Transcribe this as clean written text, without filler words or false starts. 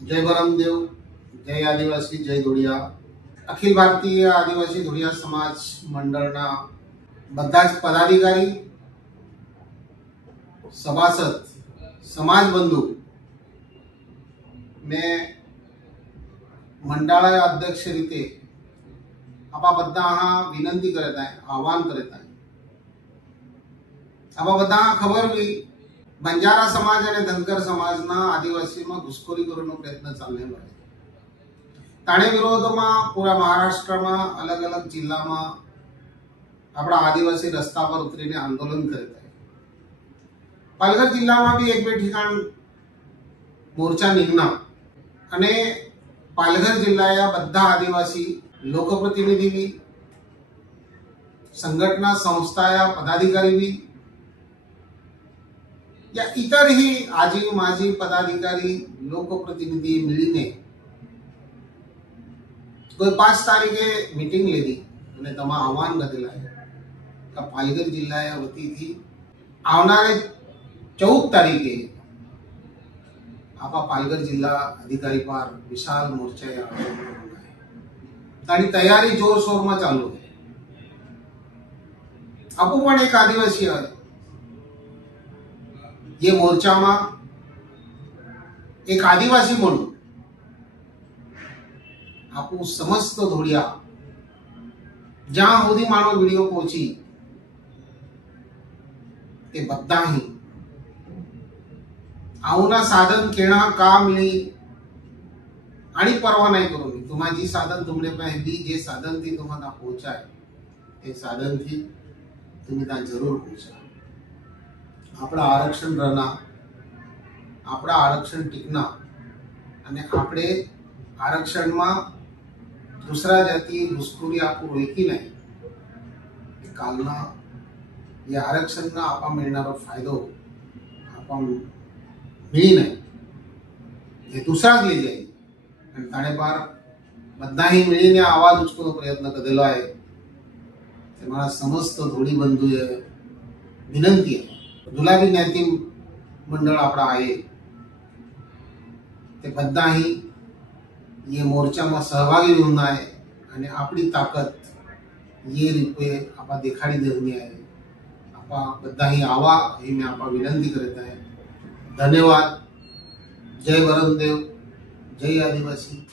जय बरमदेव, जय आदिवासी, जय धुड़िया। अखिल भारतीय आदिवासी धुड़िया समाज मंडळना બધા જ પદાધિકારી, સભાસદ, समाज बंधू, मैं मंडळ अध्यक्ष रीते आपा बधा विनंती करत आहे, आवाहन करत आहे। आपा बधा खबर भी बंजारा समाज और धनगर समाजना आदिवासी में घुसखोरी करने प्रयत्न चालने है। ताणे विरोध में पूरा महाराष्ट्र में अलग अलग जिला में अपना आदिवासी रस्ता पर उतरी ने आंदोलन करता है। पालघर जिला में भी एक बे ठिकाण मोर्चा निघना अने पालघर जिला या बधा आदिवासी लोकप्रतिनिधि भी, संघटना संस्था या पदाधिकारी भी या इतर ही आजी माजी पदाधिकारी लोकप्रतिनिधि मिलीने कोई 5 तारीखे मीटिंग लीधी અને તેમાં આહવાન કરેલા है કે પાલઘર जिला वतीથી આવનારે 14 तारीखे आपा पालघर जिला अधिकारी पर विशाल मोर्चा तारी तैयारी जोर शोर में चालू है। आपू पण एक आदिवासी है। ये मोर्चा में एक आदिवासी म्हणून आपू समस्त धोड़िया जहां सुधी मानो वीडियो पहुंची ते बधा ही आवना साधन केना का मिली आणि परवा नहीं करो। तुम्हारा जी साधन तुमने पास भी जे साधन थी तुम्हारा पहुंचाए ते साधन थी तुम्हें ता जरूर पहुंचा। अपना आरक्षण रहना, अपना आरक्षण टिकना अने आपणे आरक्षण में दूसरा जाति घुसखोरी आपको रोकी नहीं। कालना ये आरक्षण ना आपा मिळणारो फायदो आपा मिळी नहीं, ये दूसरा ले जाए। ताणे पार बधा ही मिलीने आवाज उचकવાનો प्रयत्न करेलो है। मारा समस्त धोड़ी बंधु विनंती है, गुलाबी न्याती मंडल अपना आहे ते बधा ही ये मोर्चा में सहभागी होना है आणि आपली ताकद ये रूपे आपा देखाड़ी देनी है। आपा बधा ही आवा ही मैं आपा विनंती करता है। धन्यवाद। जय बरमदेव, जय आदिवासी।